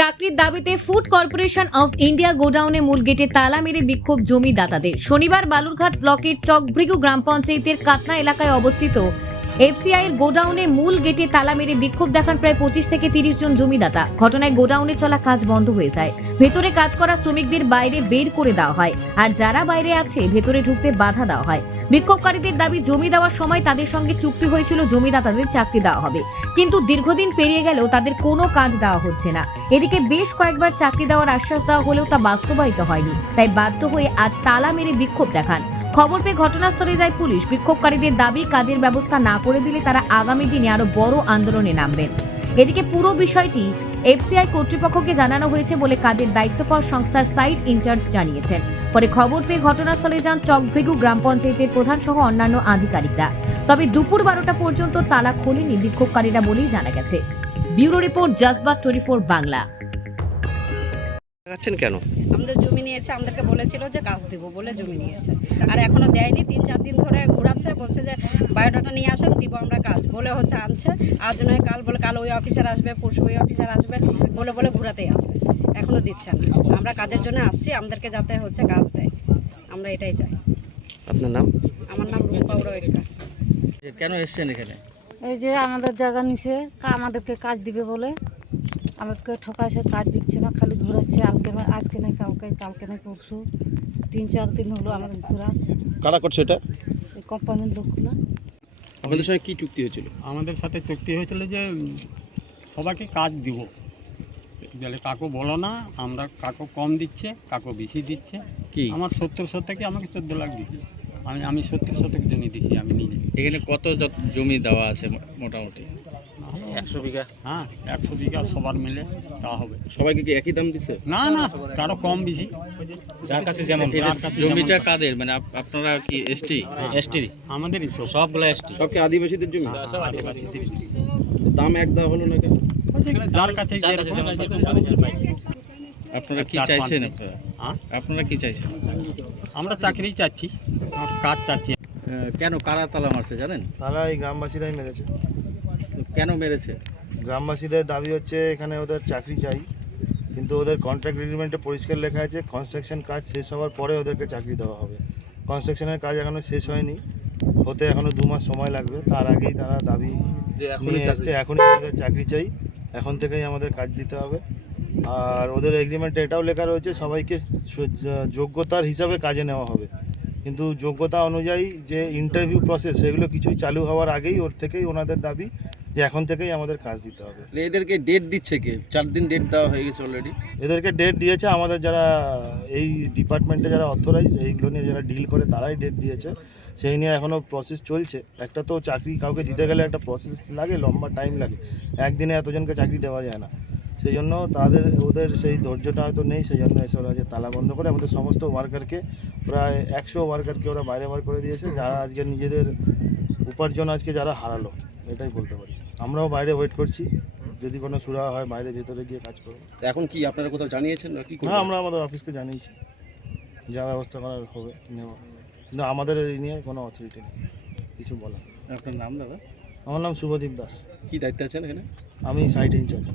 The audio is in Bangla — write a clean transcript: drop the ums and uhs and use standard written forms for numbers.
চাকরির দাবিতে ফুড কর্পোরেশন অফ ইন্ডিয়া গোডাউনে মূল গেটে তালা মেরে বিক্ষোভ জমিদাতাদের। শনিবার বালুরঘাট ব্লকের চকভৃগু গ্রাম পঞ্চায়েতের কাটনা এলাকায় অবস্থিত এফসিআই এর গোডাউনে মূল গেটে তালা মেরে বিক্ষোভ দেখান প্রায় 25 থেকে 30 জন জমিদাতা। ঘটনায় গোডাউনে চলা কাজ বন্ধ হয়ে যায়। ভেতরে কাজ করা শ্রমিকদের বাইরে বের করে দেওয়া হয়, আর যারা বাইরে আছে ভেতরে ঢুকতে বাধা দেওয়া হয়। বিক্ষোভকারীদের দাবি, জমি দেওয়ার সময় তাদের সঙ্গে চুক্তি হয়েছিল জমিদাতাদের চাকরি দেওয়া হবে, কিন্তু দীর্ঘদিন পেরিয়ে গেলেও তাদের কোনো কাজ দেওয়া হচ্ছে না। এদিকে বেশ কয়েকবার চাকরি দেওয়ার আশ্বাস দেওয়া হলেও তা বাস্তবায়িত হয়নি, তাই বাধ্য হয়ে আজ তালা মেরে বিক্ষোভ দেখান। খবর পেয়ে ঘটনাস্থলে যায় পুলিশ। বিক্ষোভকারীদের দাবি, কাজের ব্যবস্থা না করে দিলে তারা আগামী দিনে আরো বড় আন্দোলনে নামবেন। এদিকে পুরো বিষয়টি এফসিআই কর্তৃপক্ষকে জানানো হয়েছে বলে কাজের দায়িত্ব পাওয়া সংস্থার সাইট ইনচার্জ জানিয়েছেন। পরে খবর পেয়ে ঘটনাস্থলে যান চকভৃগু গ্রাম পঞ্চায়েতের প্রধান সহ অন্যান্য আধিকারিকরা। তবে দুপুর 12টা পর্যন্ত তালা খোলেনি বিক্ষোভকারীরা বলেই জানা গেছে। Bureau report, জাজবাত 24 Bangla. কেন আমাদের জমি নিয়েছে, আমাদেরকে বলেছিল যে কাজ দিব বলে জমি নিয়েছে, আর এখনো দেয়নি। 3-4 দিন ধরে ঘোরাচ্ছে, বলছে যে বায়োডাটা নিয়ে আসেন, দিব আমরা কাজ বলে হচ্ছে আনছে। আজ নয় কাল বলে, কাল ওই অফিসার আসবে, পরশু ওই অফিসার আসবে বলে বলে ঘোরাতেই আছে, এখনো দিচ্ছে না। আমরা কাজের জন্য আসছি, আমাদেরকে যাতে হচ্ছে কাজ দেয়, আমরা এটাই চাই। আপনার নাম? আমার নাম রূপা উড়োয়েকা। কেন এসেছেন এখানে? এই যে আমাদের জায়গা নিছে, আমাদেরকে কাজ দিবে বলে আমাদেরকে ঠকাইছে, কাজ দিচ্ছে না, খালি ঘোরাচ্ছে। আজকে নাই কালকে, কালকে নাই পরশু, 3-4 দিন হলো আমাদের ঘোরা। কারা করছে এটা? এই কোম্পানির লোকগুলো। আপনাদের সঙ্গে কি চুক্তি হয়েছিল? আমাদের সাথে চুক্তি হয়েছিল যে সবাইকে কাজ দিব, বলে কাকু বলো না, আমরা কাকু কম দিচ্ছে, কাকু বেশি দিচ্ছে। কি আমার 70 শতকে আমাকে 14 লাখ দিচ্ছে, আমি 70 শতক জমি দিচ্ছি আমি নিজে। এখানে কত জমি দেওয়া আছে মোটামুটি? 100 বিঘা। হ্যাঁ, 100 বিঘা সবার মিলে তা হবে। সবাইকে কি একই দাম দিছে? না না, কারো কম বেশি, যার কাছে যেমন। জমিটা কাদের, মানে আপনারা কি এসটি? এসটি আমাদেরই সবগুলো এসটি। সব কি আদিবাসীদের জমি? সব আদিবাসী। দাম এক দেওয়া হলো না কেন? যার কাছে আপনারা কি চাইছেন? আপনারা কি চাইছেন? আমরা চাকরি চাচ্ছি, কাজ চাচ্ছি। কেন কারা তালা মারছে জানেন? তারা এই গ্রামবাসীরাই মেরেছে। কেন মেরেছে? গ্রামবাসীদের দাবি হচ্ছে এখানে ওদের চাকরি চাই, কিন্তু ওদের কন্ট্রাক্ট এগ্রিমেন্টে পরিষ্কার লেখা আছে কনস্ট্রাকশন কাজ শেষ হওয়ার পরে ওদেরকে চাকরি দেওয়া হবে। কনস্ট্রাকশনের কাজ এখনও শেষ হয়নি, হতে এখনও 2 মাস সময় লাগবে। তার আগেই তারা দাবি নিয়ে এসছে, এখনই আমাদের চাকরি চাই, এখন থেকেই আমাদের কাজ দিতে হবে। আর ওদের এগ্রিমেন্টে এটাও লেখা রয়েছে সবাইকে যোগ্যতার হিসাবে কাজে নেওয়া হবে, কিন্তু যোগ্যতা অনুযায়ী যে ইন্টারভিউ প্রসেস সেগুলো কিছুই চালু হওয়ার আগেই ওর থেকেই ওনাদের দাবি যে এখন থেকেই আমাদের কাজ দিতে হবে। এদেরকে ডেট দিচ্ছে কে? 4 দিন ডেট দেওয়া হয়ে গেছে অলরেডি। এদেরকে ডেট দিয়েছে আমাদের যারা এই ডিপার্টমেন্টে যারা অথরাইজ এইগুলো নিয়ে যারা ডিল করে তারাই ডেট দিয়েছে, সেই নিয়ে এখনও প্রসেস চলছে। একটা তো চাকরি কাউকে দিতে গেলে একটা প্রসেস লাগে, লম্বা টাইম লাগে, একদিনে এতজনকে চাকরি দেওয়া যায় না। সেই জন্য ওদের সেই ধৈর্যটা হয়তো নেই, সেই জন্য এসে ওরা যে তালা বন্ধ করে আমাদের সমস্ত ওয়ার্কারকে, প্রায় 100 ওয়ার্কারকে ওরা বাইরে বার করে দিয়েছে, যারা আজকে নিজেদের উপার্জন আজকে যারা হারালো, এটাই বলতে পারি। আমরাও বাইরে ওয়েট করছি, যদি কোনো সুরা হয় বাইরে ভেতরে গিয়ে কাজ করবো। এখন কি আপনারা কোথাও জানিয়েছেন না? কি হ্যাঁ, আমরা আমাদের অফিসকে জানিয়েছি, যা ব্যবস্থা করার হবে নেওয়া, কিন্তু আমাদের এই নিয়ে কোনো অথরিটি নেই কিছু বলা। আপনার নাম দাদা? আমার নাম শুভদীপ দাস। কি দায়িত্বে আছেন এখানে? আমি সাইট ইনচার্জ।